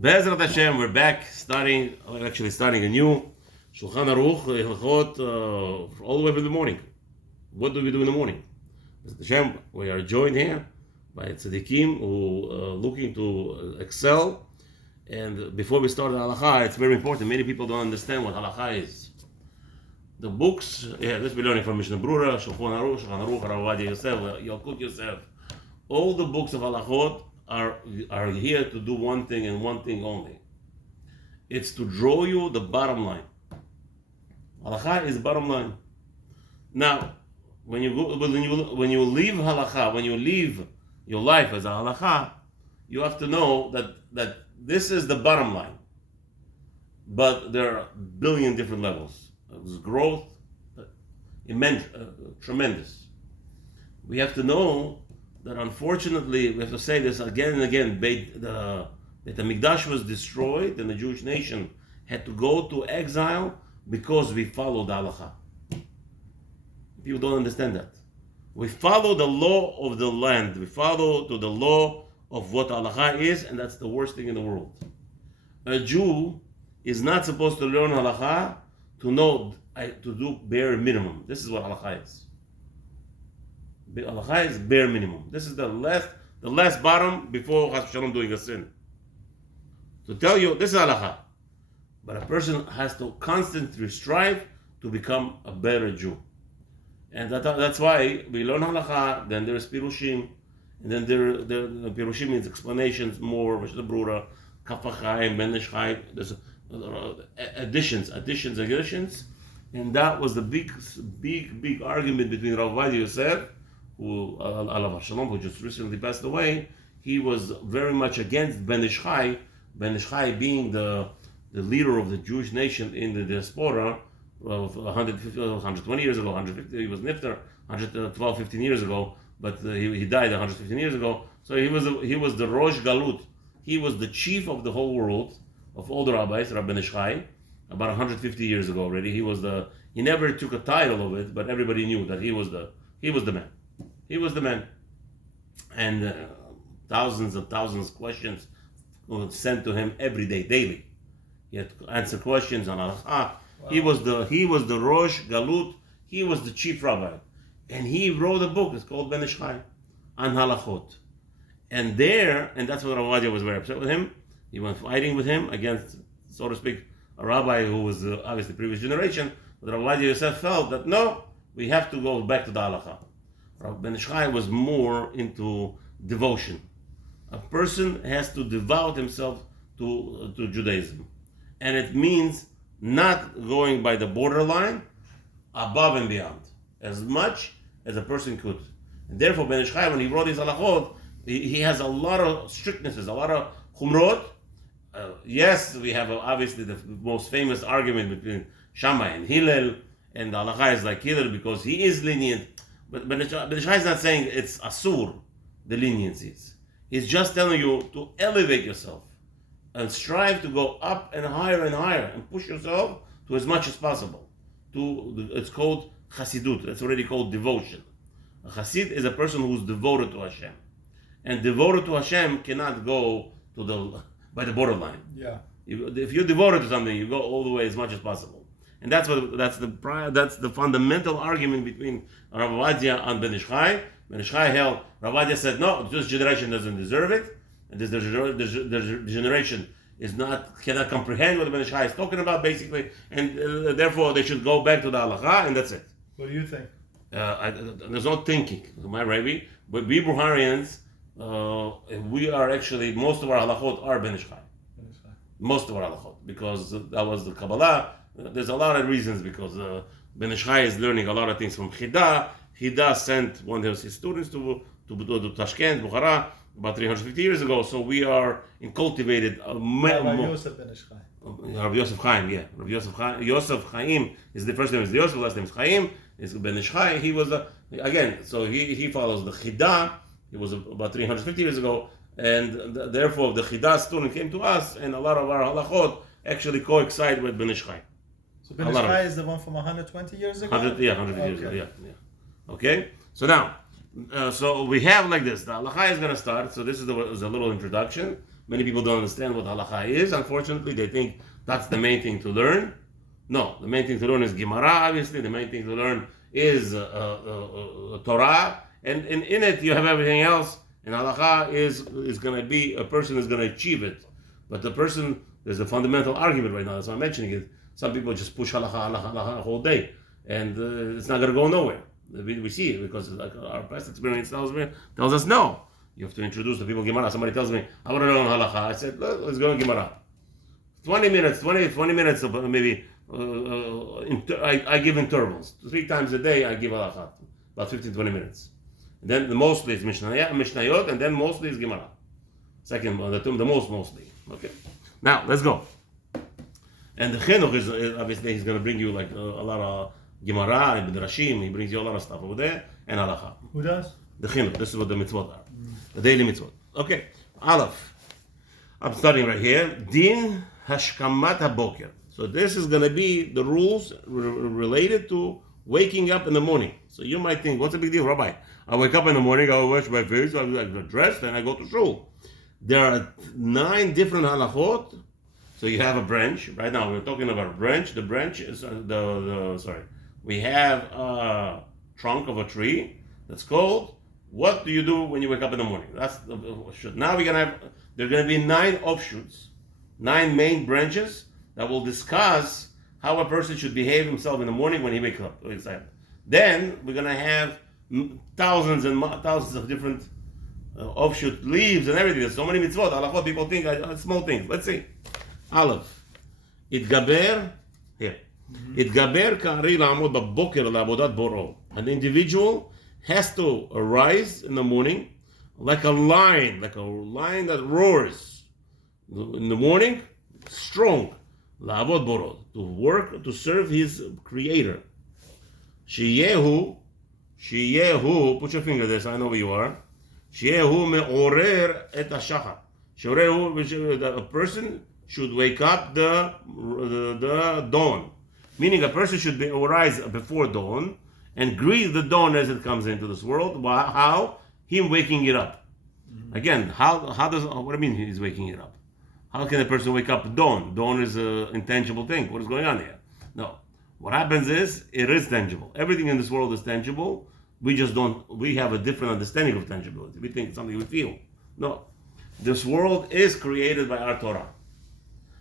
Be'ezrat Hashem, we're back starting a new Shulchan Aruch, Hilchot, all the way from the morning. What do we do in the morning? Be'ezrat Hashem, we are joined here by tzaddikim who are looking to excel. And before we start the Halacha, it's very important. Many people don't understand what Halacha is. The books, this we're learning from Mishnah Brura, Shulchan Aruch, Rav Ovadia Yosef, Yalkut Yosef. All the books of Halachot are here to do one thing and one thing only. It's to draw you the bottom line. Halacha is bottom line. Now, when you leave halacha, when you leave your life as a halacha, you have to know that this is the bottom line. But there are a billion different levels. There's growth, immense, tremendous. We have to know that unfortunately, we have to say this again and again, that the Mikdash was destroyed and the Jewish nation had to go to exile because we followed halacha. People don't understand that. We follow the law of the land. We follow to the law of what halacha is, and that's the worst thing in the world. A Jew is not supposed to learn halacha to do bare minimum. This is what halacha is. Halacha is bare minimum. This is the last bottom before Chas Shalom doing a sin. To tell you, this is halacha. But a person has to constantly strive to become a better Jew. And that's why we learn halacha, then there's pirushim, and then the pirushim means explanations, more, Mishnah Brura, Kafachai, Ben Ish Chai, there's additions. And that was the big argument between Rav Ovadia Yosef, who Alav Shalom, who just recently passed away. He was very much against Ben Ish Chai. Ben Ish Chai being the leader of the Jewish nation in the diaspora of 120 years ago, 150. He was nifter 112, 15 years ago, but he died 115 years ago. So he was the Rosh Galut. He was the chief of the whole world of all the rabbis, Rabbi Ben Ish Chai, about 150 years ago already. He never took a title of it, but everybody knew that he was the man. He was the man. And thousands of questions were sent to him every day, daily. He had to answer questions on halacha. Wow. He was the Rosh Galut. He was the chief rabbi. And he wrote a book, it's called Ben Ish Chai, on halachot. And that's what Rav Ovadia was very upset with him. He went fighting with him against, so to speak, a rabbi who was obviously previous generation. But Rav Ovadia Yosef felt that no, we have to go back to the halacha. Rav Ben Ish Chai was more into devotion. A person has to devote himself to Judaism. And it means not going by the borderline, above and beyond, as much as a person could. And therefore, Ben Ish Chai, when he wrote his halachot, he has a lot of strictnesses, a lot of chumrot. Yes, we have obviously the most famous argument between Shammai and Hillel, and the halacha is like Hillel because he is lenient. But Ben Ish Chai is not saying it's asur, the leniencies. He's just telling you to elevate yourself and strive to go up and higher and push yourself to as much as possible. It's called chassidut. It's already called devotion. A chassid is a person who's devoted to Hashem. And devoted to Hashem cannot go by the borderline. Yeah. If you're devoted to something, you go all the way as much as possible. And that's the fundamental argument between Rav Ovadia and Ben Ish Chai. Ben Ish Chai held, Rav Ovadia said, no, this generation doesn't deserve it. And this generation cannot comprehend what Ben Ish Chai is talking about, basically. And therefore, they should go back to the halacha, and that's it. What do you think? There's no thinking, my Rebbe. But we Buharians, we are actually, most of our halachot are Ben Ish Chai. Most of our halachot, because that was the Kabbalah. There's a lot of reasons, because Ben Ish Chai is learning a lot of things from Chida. Chida sent one of his students to Tashkent, Bukhara, about 350 years ago. So we are cultivated. Yosef Ben Ish Chai. Rabbi Yosef Chaim, yeah. Rabbi Yosef Chaim is the first name is Yosef, last name is Chaim. Is Ben Ish Chai. He was so he follows the Chida. It was about 350 years ago, and therefore the Chida student came to us, and a lot of our halachot actually coincide with Ben Ish Chai. So Ben Ish Chai is the one from 120 years ago? 100 years ago, yeah. Okay, so now, so we have like this, the halacha is going to start, so this is a little introduction. Many people don't understand what halacha is. Unfortunately, they think that's the main thing to learn. No, the main thing to learn is Gemara, obviously. The main thing to learn is Torah. And in it, you have everything else. And halacha is going to be, a person is going to achieve it. But the person, there's a fundamental argument right now. That's why I'm mentioning it. Some people just push halacha the whole day. And it's not going to go nowhere. We see it because like our past experience tells us no. You have to introduce the people Gemara. Somebody tells me, I want to learn halacha. I said, let's go to Gemara. 20 minutes of maybe, I give intervals. 3 times a day I give halacha. About 15-20 minutes. And then the mostly is Mishnayot, and then mostly is Gemara. Second, the mostly. Okay. Now, let's go. And the chinuch is obviously he's going to bring you like a lot of Gemara and Midrashim. He brings you a lot of stuff over there and halacha. Who does? The chinuch. This is what the mitzvot are. The daily mitzvot. Okay. Aleph. I'm starting right here. Din hashkamat haboker. So this is going to be the rules related to waking up in the morning. So you might think, what's the big deal, Rabbi? I wake up in the morning, I wash my face, I get dressed, and I go to shul. There are 9 different halachot. So you have a branch. Right now we're talking about a branch. The branch is we have a trunk of a tree that's called, what do you do when you wake up in the morning? That's the now we're gonna have, there are gonna be 9 offshoots, 9 main branches that will discuss how a person should behave himself in the morning when he wakes up. Then we're gonna have thousands and thousands of different offshoot leaves and everything. There's so many mitzvot. Halachot, people think small things. Let's see. Aleph. Itgaber. Here. Itgaber ka'ari la'amod b'boker la'abodat boro. An individual has to arise in the morning like a lion that roars. In the morning, strong. La'avod boro. To work, to serve his creator. Sheyehu, put your finger there so I know where you are. Sheyehu me'orer et hashachar. A person should wake up the dawn. Meaning a person should arise before dawn and greet the dawn as it comes into this world. How? Him waking it up. Again, how does, what do you mean he's waking it up? How can a person wake up dawn? Dawn is an intangible thing. What is going on here? No. What happens is, it is tangible. Everything in this world is tangible. We have a different understanding of tangibility. We think it's something we feel. No. This world is created by our Torah.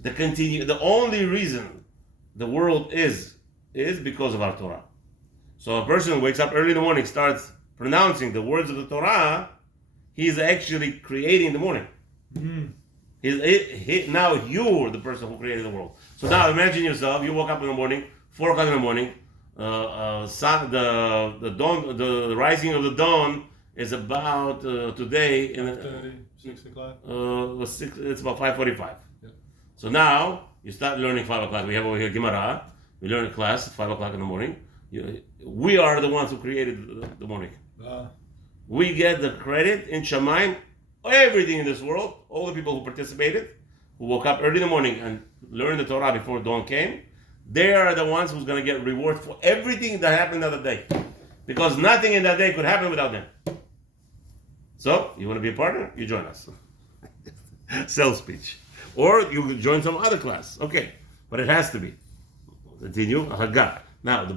The only reason the world is because of our Torah. So a person wakes up early in the morning, starts pronouncing the words of the Torah, he's actually creating the morning. Now you're the person who created the world. So now imagine yourself, you woke up in the morning, 4 o'clock in the morning, the dawn, the rising of the dawn is about today in 6 o'clock. It's about 5:45. Yeah. So now you start learning 5 o'clock. We have over here Gemara. We learn in class 5 o'clock in the morning. We are the ones who created the morning. We get the credit in Shamayim. Everything in this world, all the people who participated, who woke up early in the morning and learned the Torah before dawn came, they are the ones who's going to get reward for everything that happened the other day. Because nothing in that day could happen without them. So, you want to be a partner? You join us. Sales speech. Or you could join some other class. Okay. But it has to be. Continue. Haggah. Now, the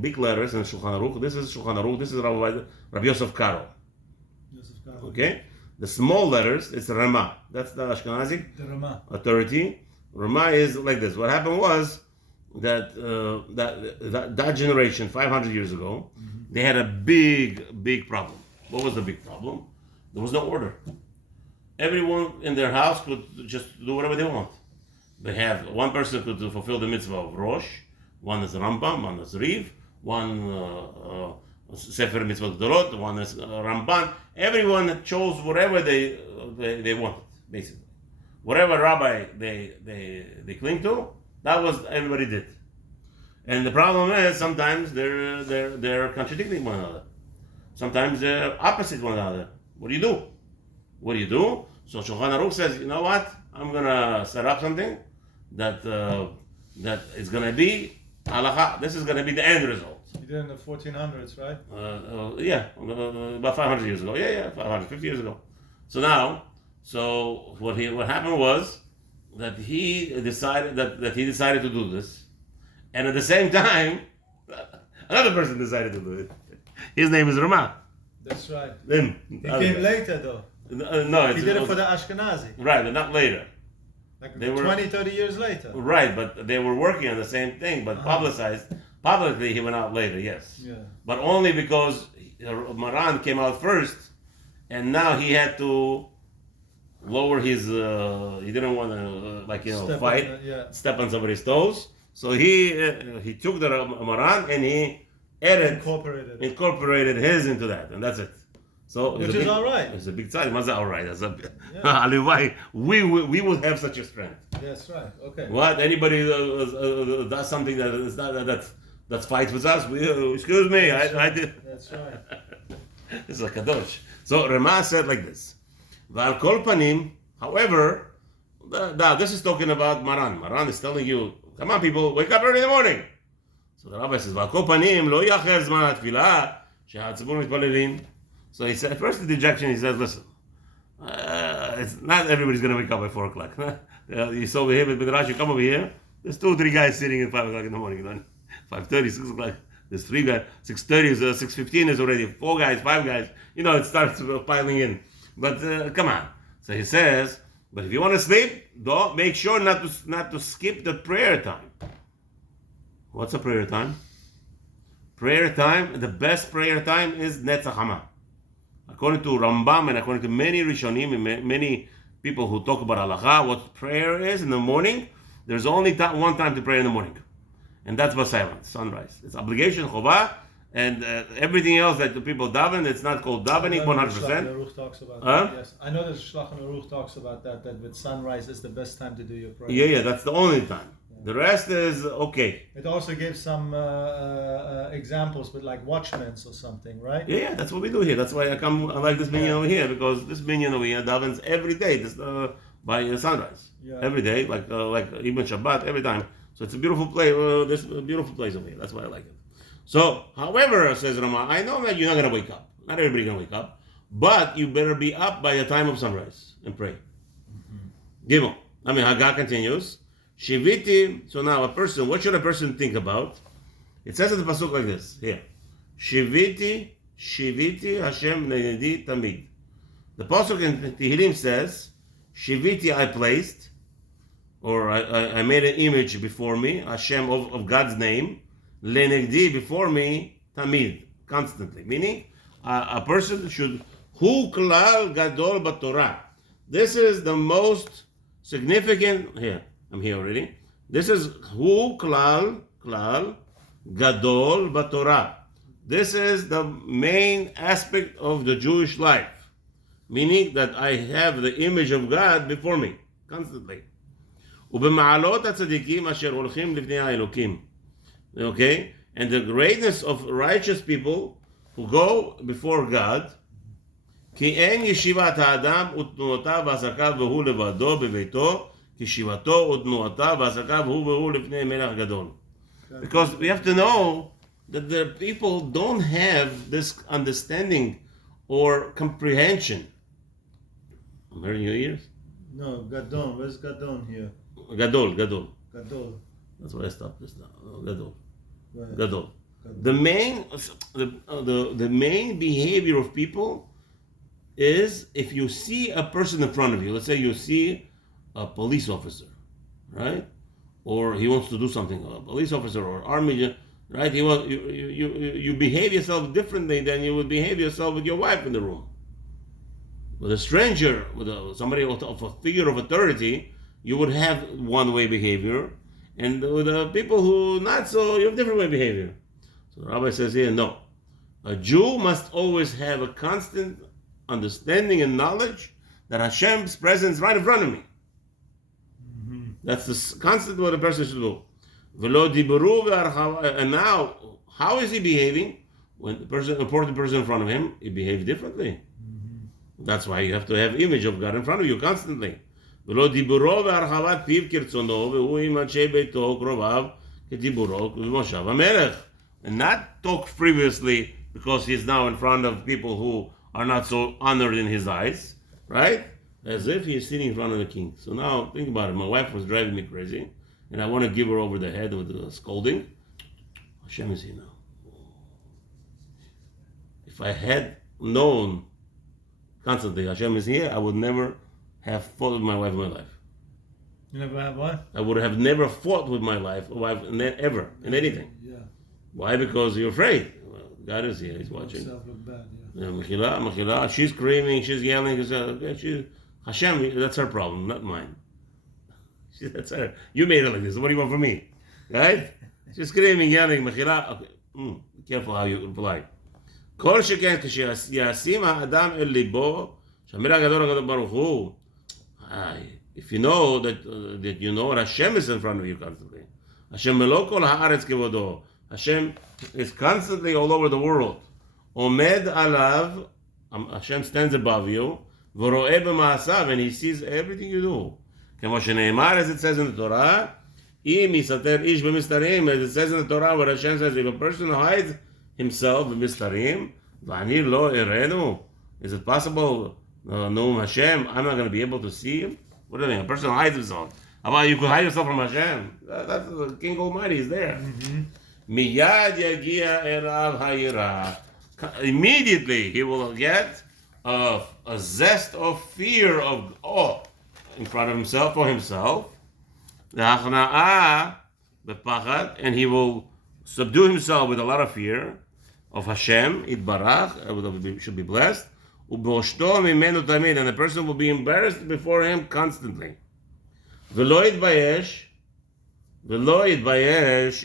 big letters in Shulchan Aruch, this is Shulchan Aruch, this is Rabbi Yosef Karo. Okay? The small letters, it's Rama. That's the Ashkenazi authority. Rama is like this. What happened was that generation, 500 years ago, they had a big problem. What was the big problem? There was no order. Everyone in their house could just do whatever they want. They have one person could fulfill the mitzvah of Rosh, one is Rambam, one is Riv, one Sefer Mitzvot Gdolot, one is Ramban. Everyone chose whatever they wanted, basically. Whatever rabbi they cling to, that was everybody did. And the problem is sometimes they're contradicting one another. Sometimes they're opposite one another. What do you do? So Shulchan Aruch says, you know what? I'm gonna set up something that is gonna be halacha. This is gonna be the end result. You did in the 1400s, right? Yeah, about 500 years ago. Yeah, 550 years ago. So now, So what happened was that he decided to do this, and at the same time, another person decided to do it. His name is Ramah. That's right. Him. He came later though. No, He did it for the Ashkenazi. right, but not later. Like They were- 20, 30 years later. Right, but they were working on the same thing, but publicly he went out later, yes. Yeah. But only because Maran came out first, and now he had to lower his, he didn't want to, fight, step on somebody's toes. So he took the Maran and he incorporated his into that, and that's it. So Which is all right. It's a big tzaddik. What's that all right? That's we would have such a strength. That's right. Okay. What? Anybody does something that is that fights with us? Excuse me, I did. That's right. It's a kadosh. So Ramah said like this. V'al kol panim. However, this is talking about Maran. Maran is telling you, come on, people, wake up early in the morning. So the rabbi says, v'al kol panim lo yacher zman hatfilah shehatzibur mitpalelim. So he said, first the dejection, he says, listen, it's not everybody's going to wake up at 4 o'clock. You saw over here with Midrash, you come over here, there's 2 or 3 guys sitting at 5 o'clock in the morning. 5:30, 6 o'clock, there's 3 guys, 6:30, 6:15 is already 4 guys, 5 guys. It starts piling in. But come on. So he says, but if you want to sleep, don't make sure not to skip the prayer time. What's a prayer time? Prayer time, the best prayer time is Netzach Hama. According to Rambam and according to many Rishonim and many people who talk about Halacha, what prayer is in the morning, there's only one time to pray in the morning. And that's Basayvan, sunrise. It's obligation, Chovah, and everything else that the people daven, it's not called davening 100%. Talks about that, yes. I know that Shlach Aruch talks about that with sunrise is the best time to do your prayer. Yeah, that's the only time. The rest is okay. It also gives some examples with like watchmen or something, right? Yeah, that's what we do here. That's why I like this minyan over here, because this minyan over here davens every day by sunrise. Yeah. Every day, like even Shabbat, every time. So it's a beautiful place. This a beautiful place over here. That's why I like it. So, however, says Ramah, I know that you're not going to wake up. Not everybody's going to wake up. But you better be up by the time of sunrise and pray. Gimel. Haggah continues. Shiviti, so now what should a person think about? It says in the pasuk like this, here. Shiviti Hashem Neyedi Tamid. The pasuk in Tehillim says, Shiviti I placed, or I made an image before me, Hashem of God's name, Lenegdi before me, Tamid, constantly. Meaning, a person should, Hu Klal Gadol B'Torah. This is the most significant, here. I'm here already. This is Hu Klal Gadol B'Torah. This is the main aspect of the Jewish life, meaning that I have the image of God before me constantly. ובמעלות הצדיקים אשר הולכים לפני האלוקים. Okay, and the greatness of righteous people who go before God. כי אין ישיבת האדם ותנועותיו ועסקיו והוא לבדו בביתו. Because we have to know that the people don't have this understanding or comprehension. I'm hearing your ears? No, Gadol. Where's Gadol here? Gadol. That's why I stopped this now. Gadol. Right. Gadol. The main behavior of people is if you see a person in front of you, let's say you see a police officer, right? Or he wants to do something, a police officer or army, right? You behave yourself differently than you would behave yourself with your wife in the room. With a stranger, with somebody of a figure of authority, you would have one-way behavior, and with the people who not so, you have different way behavior. So the rabbi says here, no. A Jew must always have a constant understanding and knowledge that Hashem's presence is right in front of me. That's the constant what a person should do. And now, how is he behaving? When the important person in front of him, he behaves differently. That's why you have to have image of God in front of you constantly. And not talk frivolously because he's now in front of people who are not so honored in his eyes, right? as if he's sitting in front of the king. So now, think about it. My wife was driving me crazy, and I want to give her over the head with the scolding. Hashem is here now. If I had known constantly Hashem is here, I would never have fought with my wife in my life. You never have what? I would have never fought with my wife ever, in anything. Yeah. Why? Because you're afraid. Well, God is here, He's watching. Look bad, Yeah, Mechila, she's screaming, she's yelling, Hashem, that's her problem, not mine. That's her. You made it like this, what do you want from me? Right? She's screaming, yelling, Mechila. Okay. Be careful how you reply. כל שכן כשישים האדם אל ליבו, שהמילה הגדול הקדוש ברוך הוא, if you know that you know Hashem is in front of you constantly. Hashem מלוא כל הארץ כבודו. Hashem is constantly all over the world. עומד עליו, Hashem stands above you, ורואה במעשיו, and he sees everything you do. כמו שנאמר, as it says in the Torah, אם יסתר איש במסתרים, as it says in the Torah, where Hashem says, if a person hides himself במסתרים, ואני לא אראנו, is it possible, נאום Hashem, I'm not going to be able to see him? What do you mean? A person hides himself. How about you could hide yourself from Hashem? That's the King Almighty is there. מיד יגיע אליו היראה. Immediately he will get a zest of fear, of awe in front of himself, for himself. והכנעה בפחד, and he will subdue himself with a lot of fear of Hashem, Yitbarach, should be blessed. ובראשתו ממנו תמיד, and the person will be embarrassed before him constantly. ולא יתבייש,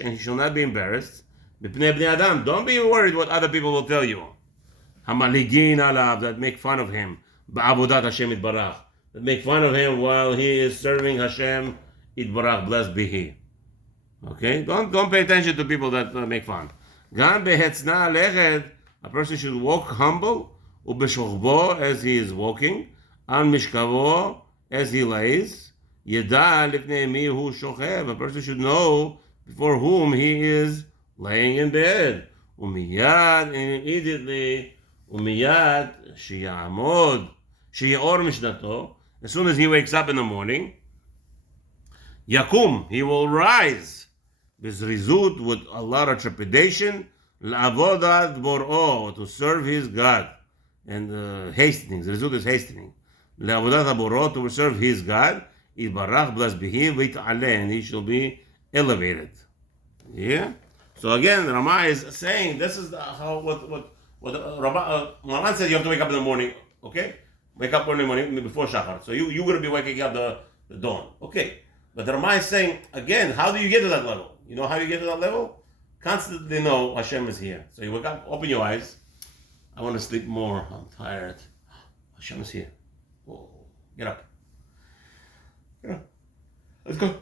and he shall not be embarrassed. מפני בני אדם, don't be worried what other people will tell you. המלעיגין עליו, that make fun of him. בעבודת השם יתברך, that make fun of him while he is serving Hashem, Yitbarach, blessed be he. Okay? Don't pay attention to people that make fun. גם בהצנע לכת, a person should walk humble, ובשוכבו, as he is walking, על משכבו, as he lays, ידע לפני מי הוא שוכב, a person should know before whom he is laying in bed. ומיד, and immediately, ומיד שיעור משנתו, as soon as he wakes up in the morning, יקום, he will rise, בזריזות, with a lot of trepidation, לעבודת בוראו, to serve his God, and hastening, זריזות is hastening, לעבודת הבוראו, to serve his God, יתברך, blessed be he, ויתעלה, and he shall be elevated. Yeah? So again, Rama is saying, this is what Maran said, you have to wake up in the morning, okay? Wake up early morning before Shachar. So you're going to be waking up the dawn. Okay. But the Rama is saying, again, how do you get to that level? You know how you get to that level? Constantly know Hashem is here. So you wake up, open your eyes. I want to sleep more. I'm tired. Hashem is here. Oh, get up. Get up. Let's go.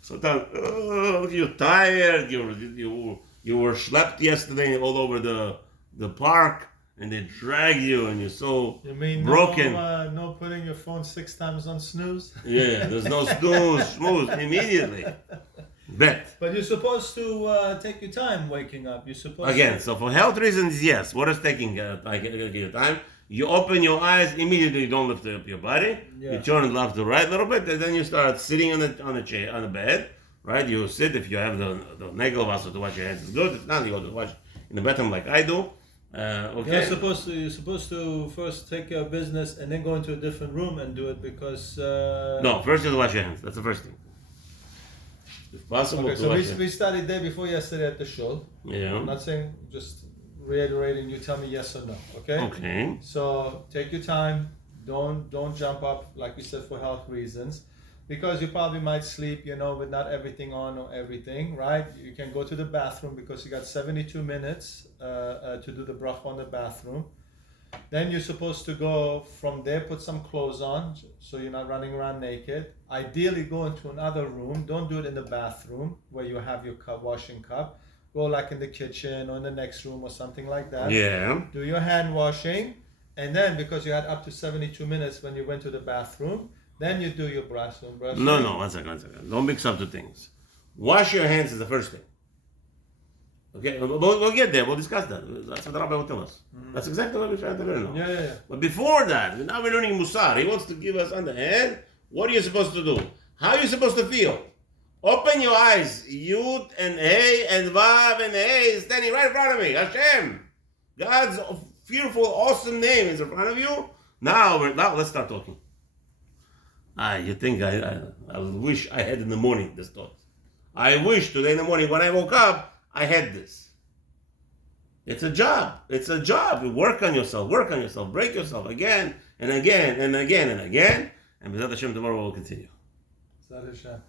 Sometimes, you're tired. You were slept yesterday all over the park, and they drag you, and you're so broken. No putting your phone 6 times on snooze? Yeah, there's no snooze immediately. Bet. But you're supposed to take your time waking up. You're supposed Again, so for health reasons, yes. What is taking your time? You open your eyes immediately. You don't lift up your body. Yeah. You turn it left to right a little bit, and then you start sitting on the chair, on the bed. Right? You sit if you have the negelwasser to wash your hands. It's good. If not, you go to wash in the bathroom like I do. Okay. You're supposed to first take care of business and then go into a different room and do it because. No, first you have to wash your hands. That's the first thing. If possible. Okay, so we started day before yesterday at the shul. Yeah. I'm not saying, just reiterating. You tell me yes or no. Okay. Okay. So take your time. Don't jump up like we said for health reasons. Because you probably might sleep, with not everything on or everything, right? You can go to the bathroom because you got 72 minutes to do the bracha on the bathroom. Then you're supposed to go from there, put some clothes on so you're not running around naked. Ideally, go into another room. Don't do it in the bathroom where you have your washing cup. Go like in the kitchen or in the next room or something like that. Yeah. Do your hand washing. And then because you had up to 72 minutes when you went to the bathroom, then you do your brushing. No, one second. Don't mix up the things. Wash your hands is the first thing. Okay, we'll get there. We'll discuss that. That's what the rabbi will tell us. That's exactly what we're trying to learn now. Yeah. But before that, now we're learning Musar. He wants to give us on the hand. What are you supposed to do? How are you supposed to feel? Open your eyes. Yud and Hey and Vav and Hey is standing right in front of me. Hashem. God's fearful, awesome name is in front of you. Now let's start talking. You think I wish I had in the morning this thought. I wish today in the morning when I woke up, I had this. It's a job. It's a job. You work on yourself, break yourself again and again and again and again. And B'ezrat Hashem tomorrow will continue. B'ezrat Hashem.